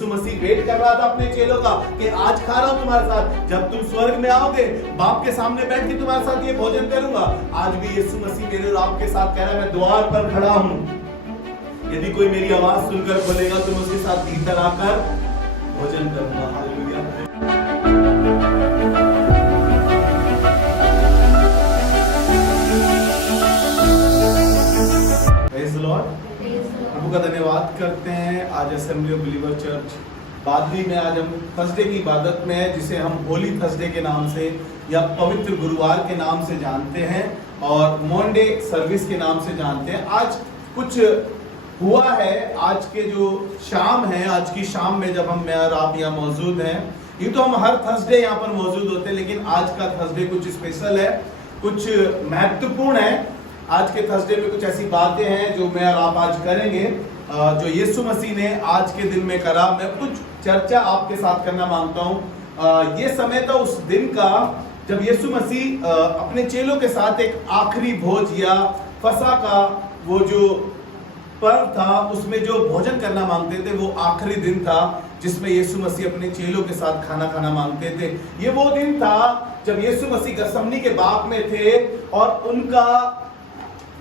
यीशु मसीह wait कर रहा था अपने चेलों का कि आज खा रहा हूं तुम्हारे साथ, जब तुम स्वर्ग में आओगे बाप के सामने बैठ के तुम्हारे साथ ये भोजन करूंगा। आज भी यीशु मसीह मेरे और आपके साथ कह रहा है, मैं द्वार पर खड़ा हूं, यदि कोई मेरी आवाज सुनकर बोलेगा तो मैं उसके साथ भीतर आकर भोजन करूंगा। हालेलुया। Praise the lord. प्रभु का धन्यवाद करते हैं। आज assembly of believer church Badli में आज हम थर्सडे की इबादत में है, जिसे हम होली थर्सडे के नाम से या पवित्र गुरुवार के नाम से जानते हैं और मॉन्डे सर्विस के नाम से जानते हैं। आज कुछ हुआ है, आज के जो शाम है, आज की शाम में जब मैं और आप यहाँ मौजूद हैं, ये तो हम हर थर्सडे यहाँ पर मौजूद होते हैं, लेकिन आज का थर्सडे कुछ स्पेशल है, कुछ महत्वपूर्ण है। आज के थर्सडे में कुछ ऐसी बातें हैं जो मैं और आप आज करेंगे, जो यीशु मसीह ने आज के दिन में करा। मैं कुछ चर्चा आपके साथ करना मांगता हूँ। ये समय था उस दिन का जब यीशु मसीह अपने चेलों के साथ एक आखिरी भोज या फसह का वो जो पर्व था, उसमें जो भोजन करना मांगते थे, वो आखिरी दिन था जिसमें यीशु मसीह अपने चेलों के साथ खाना खाना मांगते थे। ये वो दिन था जब यीशु मसीह गसमनी के बाग में थे और उनका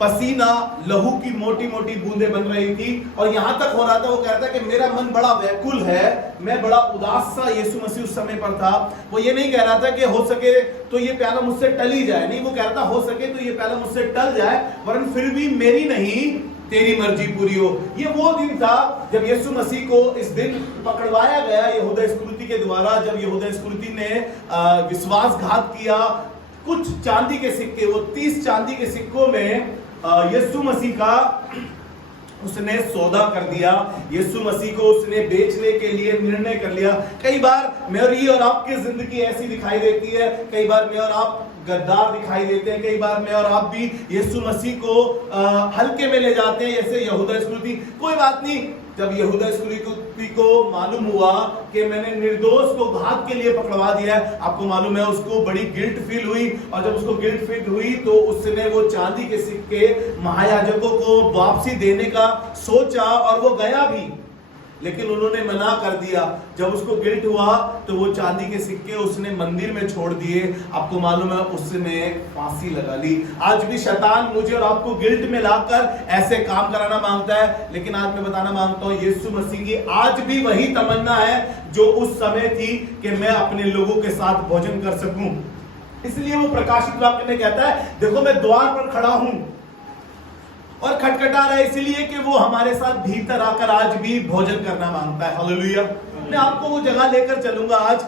पसीना लहू की मोटी मोटी बूंदें बन रही थी और यहां तक हो रहा था, वो कहता कि मेरा मन बड़ा व्याकुल है, मैं बड़ा उदास सा यीशु मसीह उस समय पर था। वो ये नहीं कह रहा था कि हो सके तो ये प्याला मुझसे टल ही जाए, नहीं, वो कह रहा था हो सके तो ये प्याला मुझसे टल जाए, वरन फिर भी मेरी नहीं तेरी मर्जी पूरी हो। ये वो दिन था जब यीशु मसीह को इस दिन पकड़वाया गया यहूदा इस्करियोती के द्वारा, जब यहूदा इस्करियोती ने विश्वासघात किया। कुछ चांदी के सिक्के, वो 30 चांदी के सिक्कों में यीशु मसीह का उसने सौदा कर दिया, यीशु मसीह को उसने बेचने के लिए निर्णय कर लिया। कई बार मेरी और आपकी जिंदगी ऐसी दिखाई देती है, कई बार मैं और आप गद्दार दिखाई देते हैं, कई बार मैं और आप भी यीशु मसीह को हल्के में ले जाते हैं, जैसे यहूदा इस्करियोती। कोई बात नहीं, जब यहूदा इस्करियोती को मालूम हुआ कि मैंने निर्दोष को घात के लिए पकड़वा दिया है, आपको मालूम है उसको बड़ी गिल्ट फील हुई, और जब उसको गिल्ट फील हुई तो उसने वो चांदी के सिक्के महायाजकों को वापसी देने का सोचा और वो गया भी, लेकिन उन्होंने मना कर दिया। जब उसको गिल्ट हुआ तो वो चांदी के सिक्के उसने मंदिर में छोड़ दिए। आपको मालूम है उसने फांसी लगा ली। आज भी शैतान मुझे और आपको गिल्ट में लाकर ऐसे काम कराना मांगता है, लेकिन आज मैं बताना मांगता हूं यीशु मसीह की आज भी वही तमन्ना है जो उस समय थी कि मैं अपने लोगों के साथ भोजन कर सकूं। इसलिए वो प्रकाशित वाक्य में कहता है, देखो मैं द्वार पर खड़ा हूं और खटखटा रहा है, इसलिए कि वो हमारे साथ भीतर आकर आज भी भोजन करना मांगता है। हालेलुया। मैं आपको वो जगह लेकर चलूंगा आज।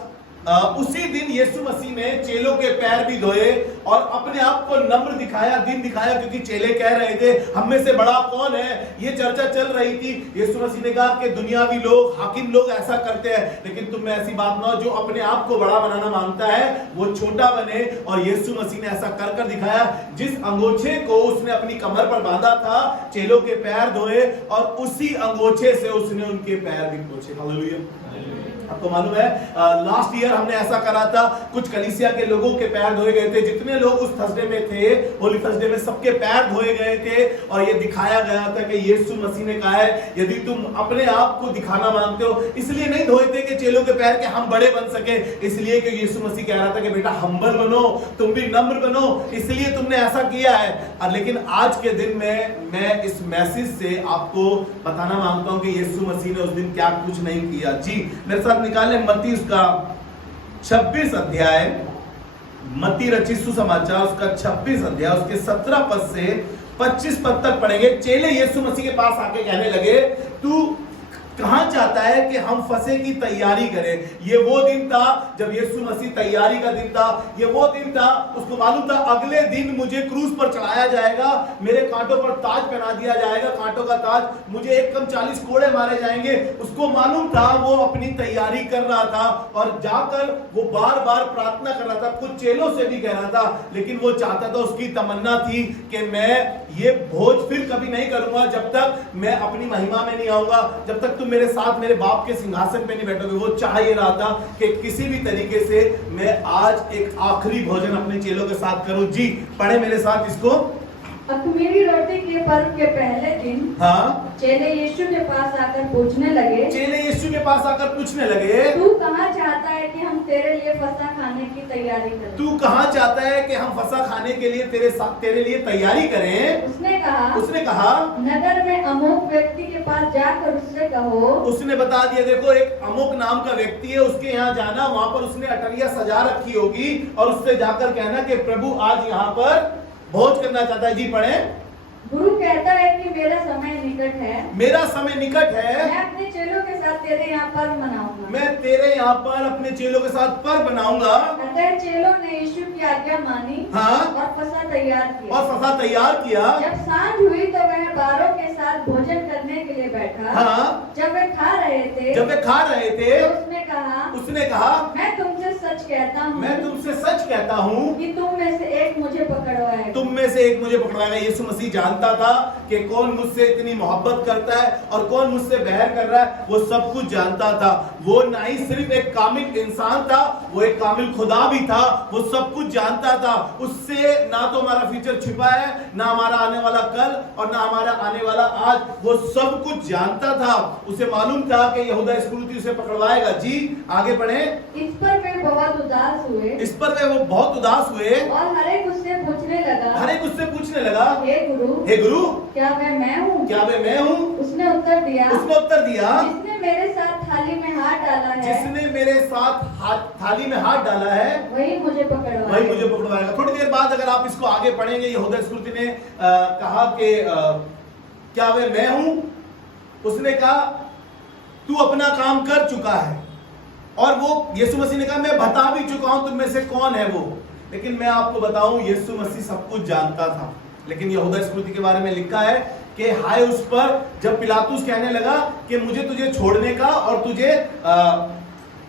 उसी दिन यीशु मसीह ने चेलों के पैर भी धोए और अपने आप को नम्र दिखाया, दिन दिखाया, क्योंकि चेले कह रहे थे हम में से बड़ा कौन है, ये चर्चा चल रही थी। यीशु मसीह ने कहा कि दुनियावी लोग, हाकिम लोग ऐसा करते हैं, लेकिन तुम में ऐसी बात ना हो। जो अपने आप को बड़ा बनाना मांगता है वो छोटा बने, और यीशु मसीह ने ऐसा कर कर दिखाया। जिस अंगोछे को उसने अपनी कमर पर बांधा था, चेलों के पैर धोए और उसी अंगोछे से उसने उनके पैर भी पोंछे। हालेलुया। आपको मालूम है लास्ट ईयर हमने ऐसा करा था, कुछ कलीसिया के लोगों के पैर धोए गए थे। जितने लोग उस थर्सडे में थे, होली थर्सडे में, सबके पैर धोए गए थे और ये दिखाया गया था कि यीशु मसीह ने कहा है यदि तुम अपने आप को दिखाना मांगते हो, इसलिए नहीं धोए थे कि चेलों के पैर के हम बड़े बन सके, इसलिए कि यीशु मसीह कह रहा था कि बेटा हम्बल बनो, तुम भी नम्र बनो, इसलिए तुमने ऐसा किया है। लेकिन आज के दिन में मैं इस मैसेज से आपको बताना मांगता हूं कि यीशु मसीह ने उस दिन क्या कुछ नहीं किया। जी मेरे साथ निकाले मत्ती उसका 26 अध्याय, मत्ती रचित सुसमाचार उसका 26 अध्याय, उसके 17 पद से 25 पद तक पढ़ेंगे। चेले यीशु मसीह के पास आके कहने लगे, तू कहां चाहता है कि हम फसह की तैयारी करें। ये वो दिन था जब यीशु मसीह तैयारी का दिन था, ये वो दिन था, उसको मालूम था अगले दिन मुझे क्रूस पर चढ़ाया जाएगा, मेरे कांटों पर ताज पहना दिया जाएगा, कांटों का ताज, मुझे एक कम 40 कोड़े मारे जाएंगे। उसको मालूम था, वो अपनी तैयारी कर रहा था और जाकर वो बार बार प्रार्थना कर रहा था, कुछ चेलों से भी कह रहा था, लेकिन वो चाहता था, उसकी तमन्ना थी कि मैं ये भोज फिर कभी नहीं करूंगा जब तक मैं अपनी महिमा में नहीं आऊंगा, जब तक तुम मेरे साथ मेरे बाप के सिंहासन पे नहीं बैठोगे। वो चाह ये रहा था कि किसी भी तरीके से मैं आज एक आखिरी भोजन अपने चेलों के साथ करूं। जी पढ़े मेरे साथ इसको। अख़मीरी रोटी के पर्व के पहले दिन हाँ, चेले यीशु के पास आकर पूछने लगे, चेले यीशु के पास आकर पूछने लगे, तू कहाँ चाहता है कि हम तेरे लिए फसह खाने की तैयारी करें? तू कहाँ चाहता है कि हम फसह खाने के लिए तेरे लिए तैयारी करें? उसने कहा नगर में अमुक व्यक्ति के पास जाकर उससे कहो। उसने बता दिया, देखो एक अमुक नाम का व्यक्ति है, उसके यहाँ जाना, वहां पर उसने अटरिया सजा रखी होगी और उससे जाकर कहना कि प्रभु आज यहाँ पर भोज करना चाहता है। जी पढ़े। गुरु कहता है कि मेरा समय निकट है, मेरा समय निकट है, मैं अपने चेलों के साथ तेरे यहाँ पर्व मनाऊंगा। मैं तेरे यहाँ पर अपने चेलों के साथ पर्व बनाऊंगा। अतः चेलों ने यीशु की आज्ञा मानी, हाँ, और फसह तैयार किया। जब सांझ हुई तो वह बारों के साथ भोजन करने के लिए बैठा। हाँ, जब वे खा रहे थे तो उसने कहा मैं तुमसे सच कहता हूँ कि तुम में से एक मुझे पकड़वाएगा। यीशु मसीह जानता था कि कौन मुझसे इतनी मोहब्बत करता है और कौन मुझसे बैर कर रहा है, वो सब कुछ जानता था। वो ना ही सिर्फ एक कामिल इंसान था, वो एक कामिल खुदा भी था। वो सब कुछ जानता था। उससे ना तो हमारा फ्यूचर छिपा है, ना हमारा आने वाला कल और ना हमारा आने वाला आज। वो सब कुछ जानता था। उसे मालूम था कि यहूदा इस्करियोती उसे पकड़वाएगा। जी आगे बढ़े। इस पर वे बहुत उदास हुए और हर एक उससे पूछने लगा, हे गुरु, क्या वे मैं हूँ? उसने उत्तर दिया, जिसने मेरे साथ थाली में हाथ डाला है वही मुझे पकड़वाएगा। थोड़ी देर बाद अगर आप इसको आगे पढ़ेंगे, यहूदा इस्करियोती ने कहा कि क्या वे मैं हूँ? उसने कहा तू अपना काम कर चुका है। और वो यीशु मसीह ने कहा मैं बता भी चुका हूं तुम में से कौन है वो। लेकिन मैं आपको बताऊं, यीशु मसीह सब कुछ जानता था। लेकिन यहूदा इस्करियोती के बारे में लिखा है कि हाय उस पर जब पिलातुस कहने लगा कि मुझे तुझे छोड़ने का और तुझे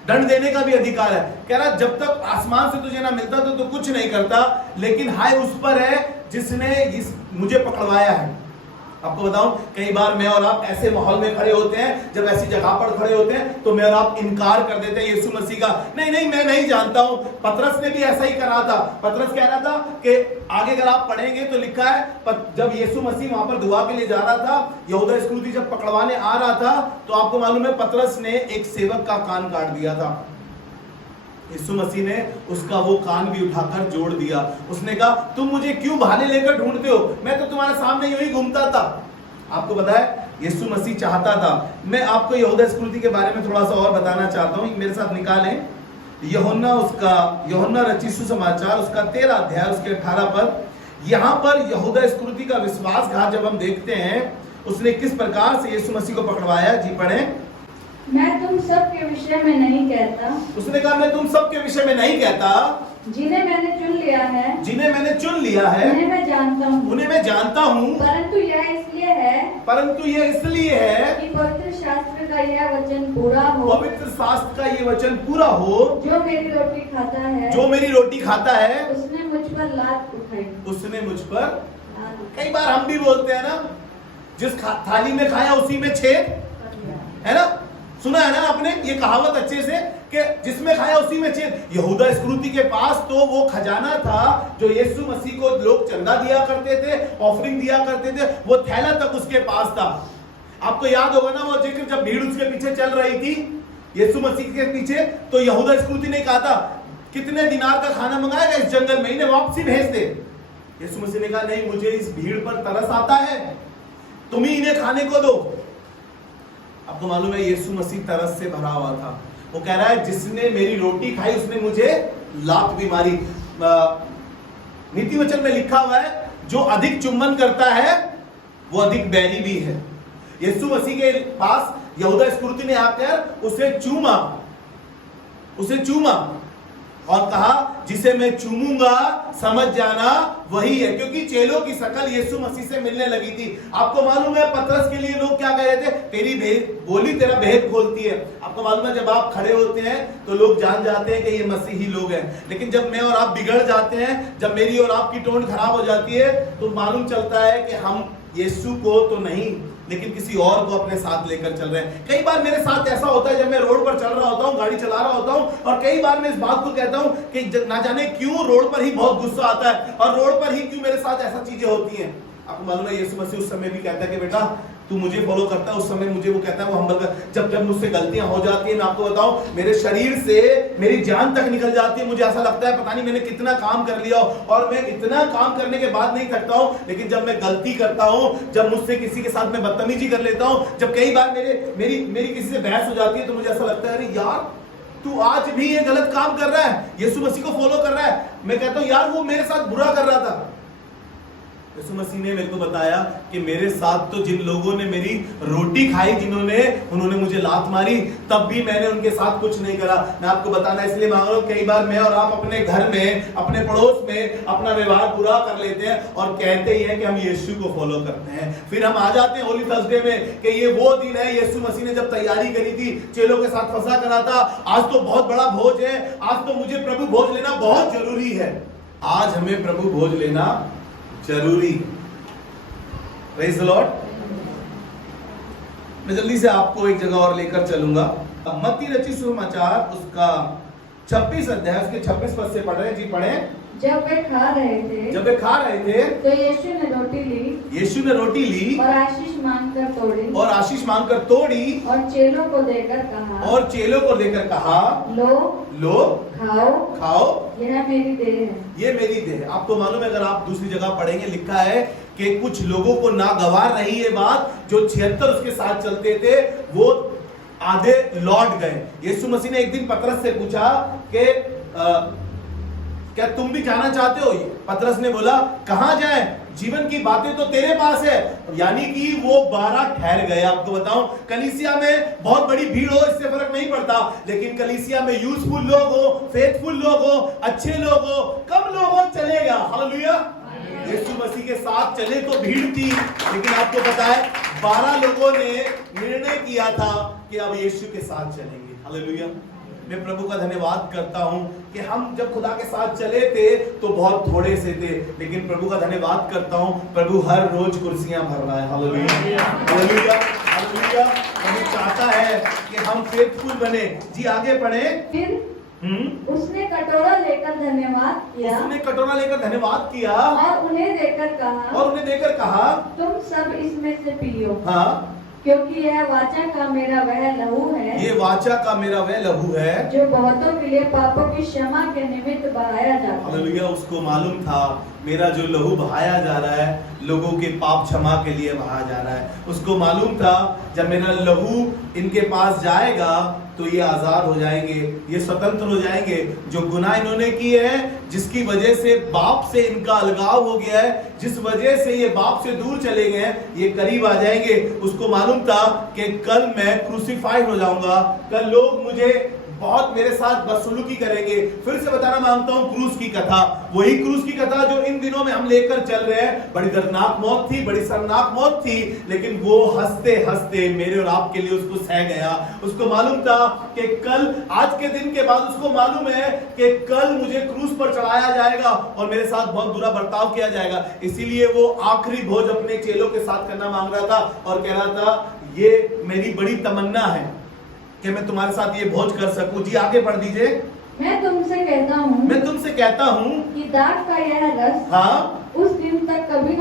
दंड देने का भी अधिकार है। कह रहा जब तक आसमान से तुझे ना मिलता तो कुछ नहीं करता, लेकिन हाय उस पर है जिसने मुझे पकड़वाया है। आपको बताऊं, कई बार मैं और आप ऐसे माहौल में खड़े होते हैं, जब ऐसी जगह पर खड़े होते हैं तो मैं और आप इनकार कर देते हैं यीशु मसीह का। नहीं मैं नहीं जानता हूं। पतरस ने भी ऐसा ही करा था। पतरस कह रहा था कि आगे अगर आप पढ़ेंगे तो लिखा है जब यीशु मसीह वहां पर दुआ के लिए जा रहा था, यहूदा इस्करियोती जब पकड़वाने आ रहा था, तो आपको मालूम है पतरस ने एक सेवक का कान काट दिया था। यीशु मसीह ने उसका वो कान भी उठाकर जोड़ दिया। उसने कहा तुम मुझे क्यों बहाने लेकर ढूंढते हो, मैं तो तुम्हारे सामने यूं ही घूमता था। आपको पता है यीशु मसीह चाहता था। मैं आपको यहूदा इस्करियोती के बारे में थोड़ा सा और बताना चाहता हूं, मेरे साथ निकालें यूहन्ना रचित सुसमाचार उसका 13 अध्याय उसके 18 पद। यहां पर यहूदा इस्करियोती का विश्वासघात जब हम देखते हैं, उसने किस प्रकार से यीशु मसीह को पकड़वाया। जी पढ़ें। मैं तुम सब के विषय में नहीं कहता। उसने कहा मैं तुम सब के विषय में नहीं कहता, जिन्हें मैंने चुन लिया है उन्हें मैं जानता हूँ। परंतु यह इसलिए है कि पवित्र शास्त्र का यह वचन पूरा हो। जो मेरी रोटी खाता है उसने मुझ पर लात उठाई। कई बार हम भी बोलते हैं ना, जिस थाली में खाया उसी में छेद, है ना? सुना है ना आपने ये कहावत अच्छे से कि जिसमें खाया उसी में छेद। यहूदा इस्करियोती के पास तो वो खजाना था जो यीशु मसीह को लोग चंदा दिया करते थे, ऑफरिंग दिया करते थे, वो थैला तक उसके पास था। आपको याद होगा ना वो जिक्र जब भीड़ उसके पीछे चल रही थी, यीशु मसीह के पीछे, तो यहूदा इस्करियोती ने कहा था कितने दिनार का खाना मंगाएगा इस जंगल में, इन्हें वापसी भेज दे। यीशु मसीह ने कहा नहीं, मुझे इस भीड़ पर तरस आता है, तुम ही इन्हें खाने को दो। आपको मालूम है यीशु मसीह तरस से भरा हुआ था। वो कह रहा है जिसने मेरी रोटी खाई उसने मुझे लात भी मारी। नीति वचन में लिखा हुआ है जो अधिक चुम्बन करता है वो अधिक बैरी भी है। यीशु मसीह के पास यहूदा इस्करियोती ने आकर उसे चूमा और कहा जिसे मैं चूमूंगा समझ जाना वही है, क्योंकि चेलों की शकल यीशु मसीह से मिलने लगी थी। आपको मालूम है पतरस के लिए लोग क्या कह रहे थे, तेरी बोली तेरा भेद खोलती है। आपको मालूम है जब आप खड़े होते हैं तो लोग जान जाते हैं कि ये मसीही लोग हैं। लेकिन जब मैं और आप बिगड़ जाते हैं, जब मेरी और आपकी टोन खराब हो जाती है, तो मालूम चलता है कि हम यीशु को तो नहीं लेकिन किसी और को अपने साथ लेकर चल रहे हैं। कई बार मेरे साथ ऐसा होता है जब मैं रोड पर चल रहा होता हूँ, गाड़ी चला रहा होता हूँ, और कई बार मैं इस बात को कहता हूँ कि ना जाने क्यों रोड पर ही बहुत गुस्सा आता है और रोड पर ही क्यों मेरे साथ ऐसा चीजें होती हैं। आपको मालूम है यीशु मसीह उस समय भी कहता है कि बेटा तू मुझे फॉलो करता है, उस समय मुझे वो कहता है वो हम्बल कर। जब जब मुझसे गलतियां हो जाती है, मैं आपको बताऊं मेरे शरीर से मेरी जान तक निकल जाती है, मुझे ऐसा लगता है पता नहीं मैंने कितना काम कर लिया और मैं इतना काम करने के बाद नहीं थकता हूं। लेकिन जब मैं गलती करता हूं, जब मुझसे किसी के साथ मैं बदतमीजी कर लेता हूं, जब कई बार मेरी किसी से बहस हो जाती है, तो मुझे ऐसा लगता है अरे यार तू आज भी ये गलत काम कर रहा है, यीशु मसीह को फॉलो कर रहा है। मैं कहता हूं यार वो मेरे साथ बुरा कर रहा था। यीशु मसीह ने मेरे को बताया कि मेरे साथ तो जिन लोगों ने मेरी रोटी खाई, उन्होंने मुझे लात मारी, तब भी मैंने उनके साथ कुछ नहीं करा। मैं आपको बताना इसलिए मांग रहा हूं, कई बार मैं और आप अपने घर में, अपने पड़ोस में अपना व्यवहार बुरा कर लेते हैं और कहते ही हैं कि हम यीशु को फॉलो करते हैं। फिर हम आ जाते हैं होली थर्सडे में कि ये वो दिन है यीशु मसीह ने जब तैयारी करी थी, चेलों के साथ फंसा करा था, आज तो बहुत बड़ा भोज है, आज तो मुझे प्रभु भोज लेना बहुत जरूरी है। आज हमें प्रभु भोज लेना जरूरी। Praise the Lord. मैं जल्दी से आपको एक जगह और लेकर चलूंगा। मत्ती रचित सुसमाचार उसका 26 अध्याय उसके 26 पद से पढ़ रहे हैं जी, पढ़े। जब वे खा रहे थे तो यीशु ने रोटी ली और आशीष मांगकर तोड़ी और चेलों को देकर कहा लो खाओ यह मेरी देह है। ये मेरी देह है। आपको मालूम है, अगर आप दूसरी जगह पढ़ेंगे लिखा है कि कुछ लोगों को नागवार रही ये बात, जो 76 उसके साथ चलते थे वो आधे लौट गए। यीशु मसीह ने एक दिन पतरस से पूछा कि क्या तुम भी जाना चाहते हो? पतरस ने बोला कहां जाए, जीवन की बातें तो तेरे पास है। यानी कि वो 12 ठहर गए। आपको बताऊं, कलीसिया में बहुत बड़ी भीड़ हो इससे फर्क नहीं पड़ता, लेकिन कलीसिया में यूजफुल लोग हो, फेथफुल लोग हो, अच्छे लोग हो, कम लोग हो, चलेगा। हालेलुया। यीशु मसीह के साथ चले तो भीड़ थी, लेकिन आपको पता है 12 लोगों ने निर्णय किया था कि अब यीशु के साथ चलेंगे। हालेलुया। मैं प्रभु का धन्यवाद करता हूं कि हम जब खुदा के साथ चले थे तो बहुत थोड़े से थे, लेकिन प्रभु का धन्यवाद करता हूं प्रभु हर रोज कुर्सियां भर रहा है। Hallelujah hallelujah hallelujah. प्रभु चाहता है कि हम फेथफुल बने। जी आगे पढ़े। फिर उसने कटोरा लेकर धन्यवाद किया और उन्हें देकर कहा तुम सब इसमें से पियो। हाँ, क्योंकि यह वाचा का मेरा वह लहू है। ये वाचा का मेरा वह लहू है जो बहुतों के लिए पापों की क्षमा के निमित्त बहाया जाता है। हालेलुया। उसको मालूम था मेरा जो लहू बहाया जा रहा है लोगों के पाप क्षमा के लिए बहाया जा रहा है। उसको मालूम था जब मेरा लहू इनके पास जाएगा तो ये आजाद हो जाएंगे, ये स्वतंत्र हो जाएंगे। जो गुनाह इन्होंने किए हैं, जिसकी वजह से बाप से इनका अलगाव हो गया है, जिस वजह से ये बाप से दूर चले गए, ये करीब आ जाएंगे। उसको मालूम था कि कल मैं क्रूसिफाइड हो जाऊंगा, कल लोग मुझे बहुत मेरे साथ बदसलूकी करेंगे। फिर से बताना मांगता हूं क्रूस की कथा, वही क्रूस की कथा जो इन दिनों में हम लेकर चल रहे हैं। बड़ी दर्दनाक मौत थी, बड़ी शर्मनाक मौत थी, लेकिन वो हंसते हंसते मेरे और आपके लिए उसको सह गया। उसको मालूम था कि कल, आज के दिन के बाद उसको मालूम है कि कल मुझे क्रूस पर चढ़ाया जाएगा और मेरे साथ बहुत बुरा बर्ताव किया जाएगा। इसीलिए वो आखिरी भोज अपने चेलों के साथ करना मांग रहा था और कह रहा था ये मेरी बड़ी तमन्ना है कि मैं तुम्हारे साथ ये भोज कर सकूं। जी आगे पढ़ दीजिए। मैं तुमसे कहता हूं कि दाख का यह रस उस दिन तक कभी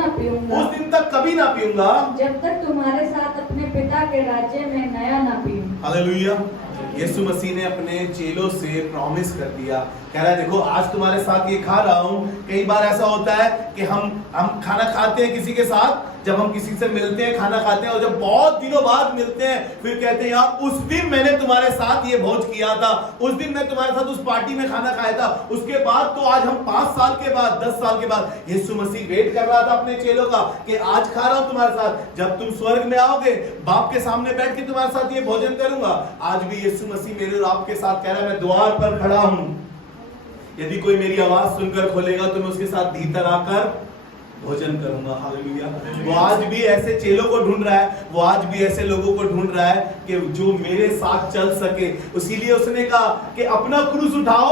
ना पीऊंगा जब तक तुम्हारे साथ अपने पिता के राज्य में नया ना पीऊं। हालेलुया। यीशु मसीह ने अपने चेलों से प्रॉमिस कर दिया, कह रहा है देखो आज तुम्हारे साथ ये खा रहा हूं। कई बार ऐसा होता है कि हम खाना खाते हैं किसी के साथ, जब हम किसी से मिलते हैं, खाना खाते हैं और जब बहुत दिनों बाद मिलते हैं फिर कहते हैं यार उस दिन मैंने तुम्हारे साथ ये भोज किया था, उस दिन मैं तुम्हारे साथ उस पार्टी में खाना खाया था। उसके बाद तो आज हम 5 साल के बाद, 10 साल के बाद, यीशु मसीह वेट कर रहा था अपने चेलों का कि आज खा रहा हूं तुम्हारे साथ, जब तुम स्वर्ग में आओगे बाप के सामने बैठ के तुम्हारे साथ ये भोजन करूंगा। आज भी यीशु मसीह मेरे और आपके साथ कह रहा है मैं द्वार पर खड़ा हूं, यदि कोई मेरी आवाज सुनकर खोलेगा तो मैं उसके साथ भीतर आकर भोजन करूंगा। हालेलुया। वो आज भी ऐसे चेलों को ढूंढ रहा है, वो आज भी ऐसे लोगों को ढूंढ रहा है कि जो मेरे साथ चल सके। इसीलिए उसने कहा कि अपना क्रूस उठाओ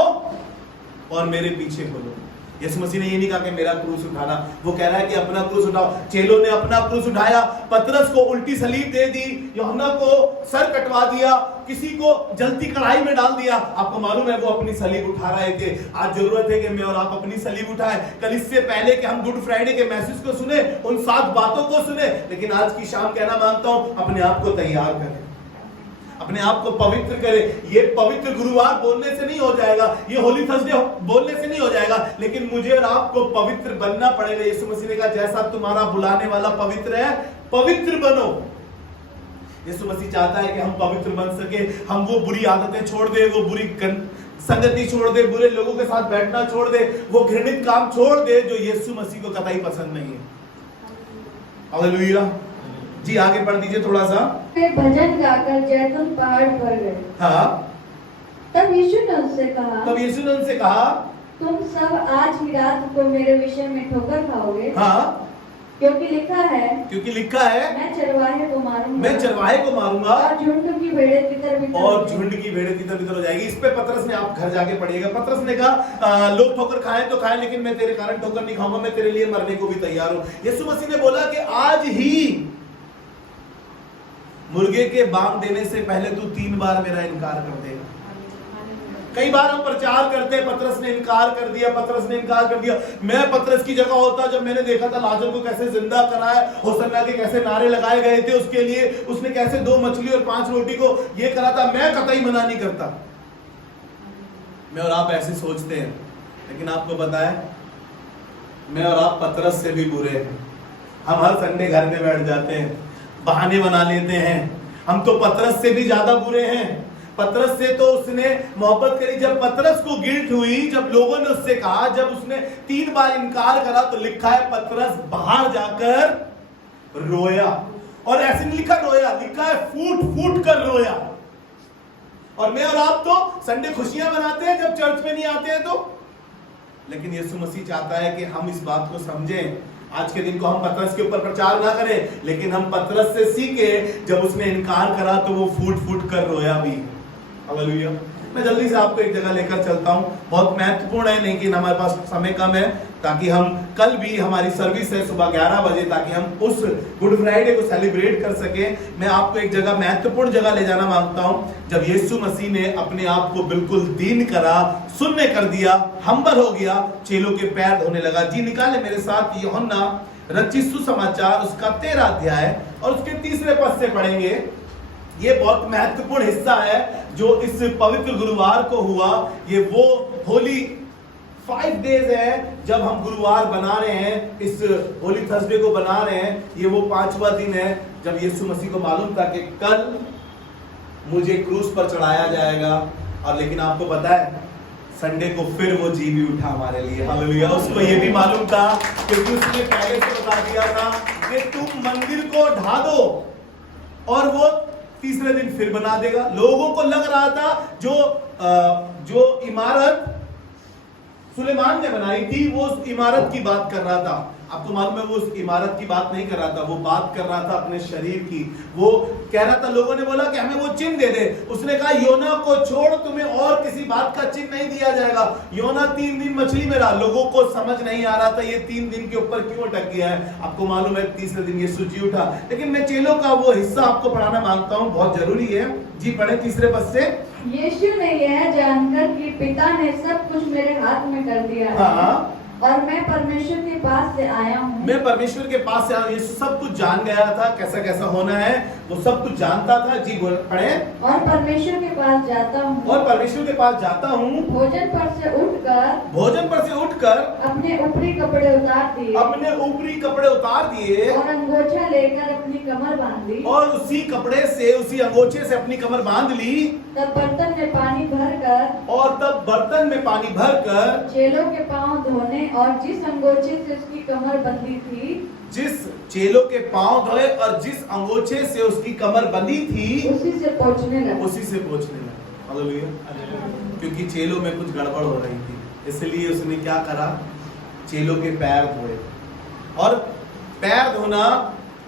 और मेरे पीछे बोलो। यीशु मसीह ने ये नहीं कहा कि मेरा क्रूस उठाना, वो कह रहा है कि अपना क्रूस उठाओ। चेलों ने अपना क्रूस उठाया, पतरस को उल्टी सलीब दे दी, यूहन्ना को सर कटवा दिया, किसी को जलती कढ़ाई में डाल दिया। आपको मालूम है वो अपनी सलीब उठा रहे थे। आज जरूरत है कि मैं और आप अपनी सलीब उठाएं। कल इससे पहले कि हम गुड फ्राइडे के मैसेज को सुने, उन 7 बातों को सुने, लेकिन आज की शाम कहना मांगता हूं अपने आप को तैयार करें, अपने आप को पवित्र करें। ये पवित्र गुरुवार बोलने से नहीं हो जाएगा, ये होली थर्सडे बोलने से नहीं हो जाएगा, लेकिन मुझे और आपको पवित्र बनना पड़ेगा। यीशु मसीह ने कहा जैसा तुम्हारा बुलाने वाला पवित्र है, पवित्र बनो। यीशु मसीह चाहता है कि हम पवित्र बन सके, हम वो बुरी आदतें छोड़ दे, वो बुरी संगति छोड़ दे, बुरे लोगों के साथ बैठना छोड़ दे, वो घृणित काम छोड़ दे जो यीशु मसीह को कतई पसंद नहीं है। हालेलुया। जी आगे पढ़ दीजिए थोड़ा सा। वे भजन गाकर जैतून पहाड़ पर गए। हाँ। तब यीशु ने उनसे कहा, तुम सब आज ही रात को मेरे विषय में ठोकर खाओगे। हाँ। क्योंकि लिखा है मैं चरवाहे को मारूंगा और झुंड की भेड़ें तितर बितर हो जाएगी। इस पे पतरस ने, आप घर जाके पढ़िएगा, पतरस ने कहा लोग ठोकर खाएं तो खाएं, लेकिन मैं तेरे कारण ठोकर नहीं खाऊंगा, मैं तेरे लिए मरने को भी तैयार हूं। यीशु मसीह ने बोला कि आज ही मुर्गे के बांग देने से पहले तू 3 बार मेरा इनकार कर देगा। कई बार हम प्रचार करते हैं, पतरस ने इनकार कर दिया। मैं पतरस की जगह होता, जब मैंने देखा था लाजर को कैसे जिंदा कराया, होसन्ना के कैसे नारे लगाए गए थे उसके लिए, उसने कैसे 2 मछली और 5 रोटी को ये करा था, मैं कतई मना नहीं करता। मैं और आप ऐसे सोचते हैं, लेकिन आपको पता है मैं और आप पतरस से भी बुरे हैं। हम हर संडे घर में बैठ जाते हैं, बहाने बना लेते हैं। हम तो पतरस से भी ज्यादा बुरे हैं। पतरस से तो उसने मोहब्बत करी। जब पतरस को गिल्ट हुई, जब लोगों ने उससे कहा, जब उसने 3 बार इनकार करा, तो लिखा है पतरस बाहर जाकर रोया। और ऐसे नहीं लिखा रोया, लिखा है फूट फूट कर रोया। और मैं और आप तो संडे खुशियां मनाते हैं जब चर्च में नहीं आते हैं तो, लेकिन यीशु मसीह चाहता है कि हम इस बात को समझें। आज के दिन को हम पतरस के ऊपर प्रचार ना करें, लेकिन हम पतरस से सीखे। जब उसने इनकार करा तो वो फूट फूट कर रोया भी। हालेलुया। मैं जल्दी से आपको एक जगह लेकर चलता हूं, बहुत महत्वपूर्ण है, लेकिन हमारे पास समय कम है, ताकि हम कल भी हमारी सर्विस है सुबह 11 बजे, ताकि हम उस गुड फ्राइडे को सेलिब्रेट कर सके। मैं आपको एक जगह, महत्वपूर्ण जगह ले जाना मांगता हूं, जब यीशु मसीह ने अपने आप को बिल्कुल दीन करा, शून्य कर दिया, हम्बल हो गया, चेलों के पैर धोने लगा। जी निकाले मेरे साथ यूहन्ना रचित सुसमाचार उसका 13 अध्याय और उसके 3 पद से पढ़ेंगे। ये बहुत महत्वपूर्ण हिस्सा है जो इस पवित्र गुरुवार को हुआ। ये वो होली 5 डेज है जब हम गुरुवार बना रहे हैं, इस होली थर्सडे को बना रहे हैं। ये वो 5वां दिन है जब यीशु मसीह को मालूम था कि कल मुझे क्रूस पर चढ़ाया जाएगा। और लेकिन आपको पता है संडे को फिर वो जी भी उठा हमारे लिए। हालेलुया। उसको ये भी मालूम था, क्योंकि उसने पहले से बता दिया था कि तुम मंदिर को ढा दो और वो तीसरे दिन फिर बना देगा। लोगों को लग रहा था जो इमारत सुलेमान ने बनाई थी, वो उस इमारत की बात कर रहा था। आपको मालूम है वो उस इमारत की बात नहीं कर रहा था, वो बात कर रहा था अपने शरीर की। वो कह रहा था, लोगों ने बोला कि हमें वो चिन्ह दे दे। उसने कहा योना को छोड़, तुम्हें और किसी बात का चिन्ह नहीं दिया जाएगा। योना 3 दिन मछली में रहा, लोगों को समझ नहीं आ रहा था ये 3 दिन के ऊपर क्यों अटक गया है। आपको मालूम है तीसरे दिन यीशु जी उठा। लेकिन मैं चेलों का वो हिस्सा आपको पढ़ाना मांगता हूँ, बहुत जरूरी है। जी पढ़े 3 पद से। यीशु ने यह जानकर कि पिता ने सब कुछ मेरे हाथ में कर दिया है, हाँ, और मैं परमेश्वर के पास से आया हूँ। मैं परमेश्वर के पास से आया हूँ। यीशु सब कुछ जान गया था, कैसा कैसा होना है, वो सब कुछ जानता था। जी पढ़े। और परमेश्वर के पास जाता हूँ, और परमेश्वर के पास जाता हूँ, भोजन पर से उठकर अपने ऊपरी कपड़े उतार दिए, और अंगोछा लेकर अपनी कमर बांध ली, और उसी कपड़े से, उसी अंगोछे से अपनी कमर बांध ली। तब बर्तन में पानी भरकर चेलों के पांव धोने, और जिस अंगोछे से उसकी कमर बंधी थी, चेलों के पांव धोए और जिस अंगोछे से उसकी कमर बंधी थी उसी से पोंछने लगा। हालेलुया। क्योंकि चेलों में कुछ गड़बड़ हो रही थी, इसलिए उसने क्या करा, चेलों के पैर धोए। और पैर धोना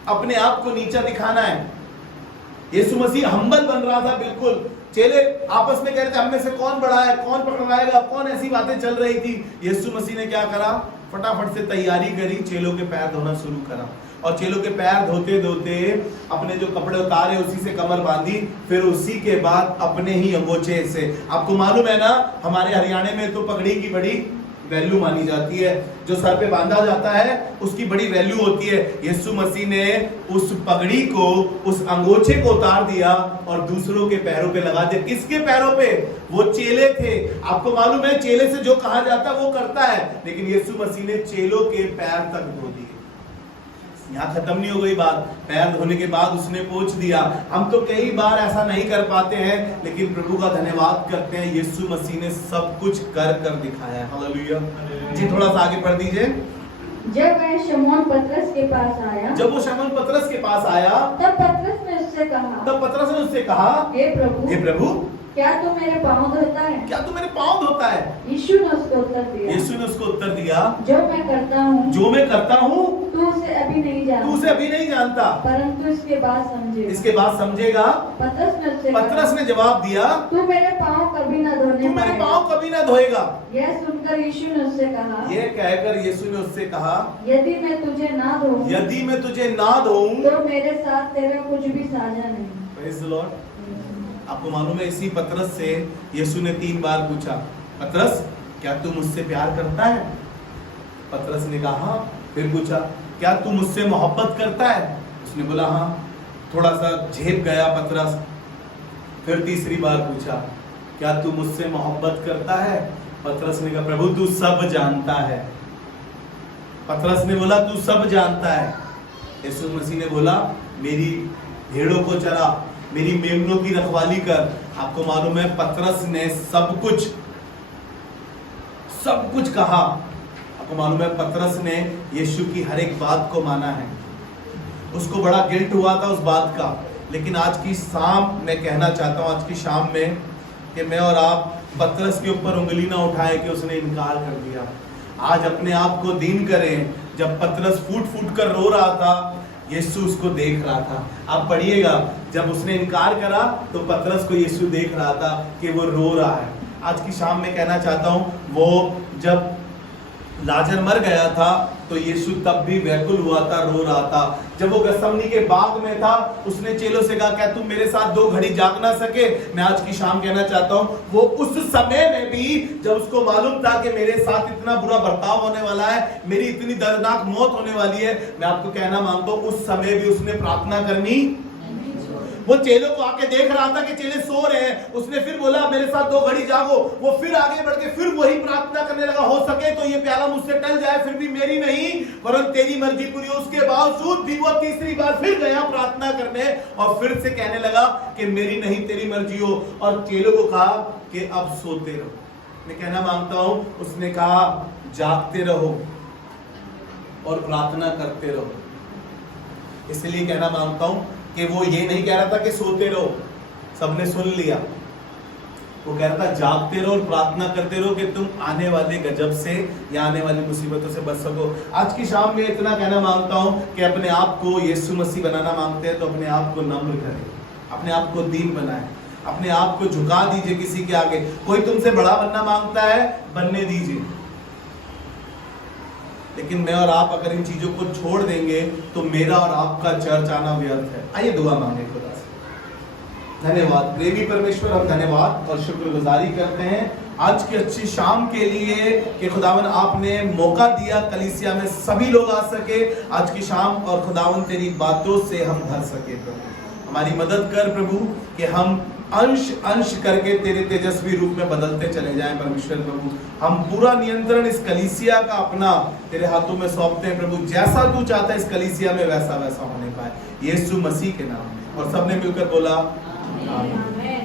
अपने आप को नीचा दिखाना है। यीशु मसीह हम्बल बन रहा था बिल्कुल। चेले आपस में कह रहे थे हम में से कौन बड़ा है, कौन पकड़वाएगा, कौन, ऐसी बातें चल रही थी। यीशु मसीह ने क्या करा, फटाफट से तैयारी करी, चेलों के पैर धोना शुरू करा और चेलों के पैर धोते धोते अपने जो कपड़े उतारे उसी से कमर बांधी, फिर उसी के बाद अपने ही अंगोछे से। आपको मालूम है ना, हमारे हरियाणा में तो पगड़ी की बड़ी वैल्यू मानी जाती है, जो सर पे बांधा जाता है उसकी बड़ी वैल्यू होती है। यीशु मसीह ने उस पगड़ी को, उस अंगोछे को उतार दिया और दूसरों के पैरों पे लगा दिया। किसके पैरों पे? वो चेले थे। आपको मालूम है चेले से जो कहा जाता है वो करता है, लेकिन यीशु मसीह ने चेलों के पैर तक धो दिए। यहाँ खत्म नहीं हो गई बात, पैर धोने के बाद उसने पोंछ दिया। हम तो कई बार ऐसा नहीं कर पाते हैं, लेकिन प्रभु का धन्यवाद करते हैं, यीशु मसीह ने सब कुछ कर दिखाया है। हालेलुया जी। थोड़ा सा आगे पढ़ दीजिए। जब वह शमौन पतरस के पास आया, जब वो शमौन पतरस के पास आया, तब पतरस ने उससे कहा, हे प्रभु, क्या तू मेरे पाँव धोता है? क्या तू मेरे पाँव धोता है? यीशु ने उसको उत्तर दिया, जो मैं करता हूँ तू उसे अभी नहीं जानता, परंतु इसके बाद समझेगा। पतरस ने जवाब दिया, तू मेरे पाँव कभी न धोएगा। यह सुनकर यीशु ने उससे कहा, यह कहकर यीशु ने उससे कहा, यदि मैं तुझे ना धोऊं तो मेरे साथ तेरा कुछ भी साझा नहीं। Praise the Lord. आपको मालूम है इसी पतरस से यीशु ने 3 बार पूछा, पतरस क्या तू मुझसे प्यार करता है? पतरस ने कहा हाँ। फिर पूछा, क्या तू मुझसे मोहब्बत करता है? उसने बोला हाँ। थोड़ा सा झेप गया पतरस। फिर तीसरी बार पूछा, क्या तू मुझसे मोहब्बत करता है? पतरस ने कहा, प्रभु तू सब जानता है। पतरस ने बोला तू सब जानता है। यीशु मसीह ने बोला, मेरी भेड़ों को चरा, मेरी मेमनों की रखवाली कर। आपको मालूम है पतरस ने सब कुछ कहा। आपको मालूम है पतरस ने यीशु की हर एक बात को माना है। उसको बड़ा गिल्ट हुआ था उस बात का, लेकिन आज की शाम मैं कहना चाहता हूँ, आज की शाम में कि मैं और आप पतरस के ऊपर उंगली ना उठाए कि उसने इनकार कर दिया। आज अपने आप को दीन करें। जब पतरस फूट कर रो रहा था, यीशु उसको देख रहा था। आप पढ़िएगा, जब उसने इनकार करा तो पतरस को यीशु देख रहा था कि वो रो रहा है। आज की शाम में कहना चाहता हूँ, वो जब लाजर मर गया था तो यीशु तब भी व्याकुल हुआ था, रो रहा था। जब वो गसमनी के बाग में था, उसने चेलों से कहा, क्या तुम मेरे साथ 2 घड़ी जाग ना सके? मैं आज की शाम कहना चाहता हूँ, वो उस समय में भी जब उसको मालूम था कि मेरे साथ इतना बुरा बर्ताव होने वाला है, मेरी इतनी दर्दनाक मौत होने वाली है, मैं आपको कहना मांगता हूँ, उस समय भी उसने प्रार्थना करनी। वो चेलों को आके देख रहा था कि चेले सो रहे हैं, उसने फिर बोला मेरे साथ 2 घड़ी जागो। वो फिर आगे बढ़ के फिर वही प्रार्थना करने लगा, हो सके तो ये प्याला मुझसे टल जाए, फिर भी मेरी नहीं वरन तेरी मर्जी पूरी हो। उसके बावजूद भी वो तीसरी बार फिर गया प्रार्थना करने और फिर से कहने लगा कि मेरी नहीं तेरी मर्जी हो, और चेलों को कहा कि अब सोते रहो। मैं कहना मांगता हूं, उसने कहा जागते रहो और प्रार्थना करते रहो। इसलिए कहना मांगता हूं कि वो ये नहीं कह रहा था कि सोते रहो, सबने सुन लिया। वो कह रहा था जागते रहो और प्रार्थना करते रहो कि तुम आने वाले गजब से या आने वाली मुसीबतों से बच सको। आज की शाम में इतना कहना मांगता हूं कि अपने आप को यीशु मसीह बनाना मांगते हैं तो अपने आप को नम्र करें, अपने आप को दीन बनाएं, अपने आप को झुका दीजिए किसी के आगे। कोई तुमसे बड़ा बनना मांगता है, बनने दीजिए, लेकिन मैं और आप अगर इन चीजों को छोड़ देंगे तो मेरा और आपका चर्च आना व्यर्थ है। आइए दुआ मांगे खुदा से। धन्यवाद प्रेमी परमेश्वर, हम धन्यवाद और शुक्रगुजारी करते हैं आज की अच्छी शाम के लिए कि खुदावन आपने मौका दिया कलीसिया में सभी लोग आ सके आज की शाम, और खुदावन तेरी बातों से हम भर सके। प्रभु हमारी मदद कर प्रभु कि हम अंश करके तेरे तेजस्वी रूप में बदलते चले जाएं। परमेश्वर प्रभु हम पूरा नियंत्रण इस कलीसिया का अपना तेरे हाथों में सौंपते हैं प्रभु। जैसा तू चाहता है इस कलीसिया में वैसा होने पाए, यीशु मसीह के नाम में। और सबने मिलकर बोला आमीन।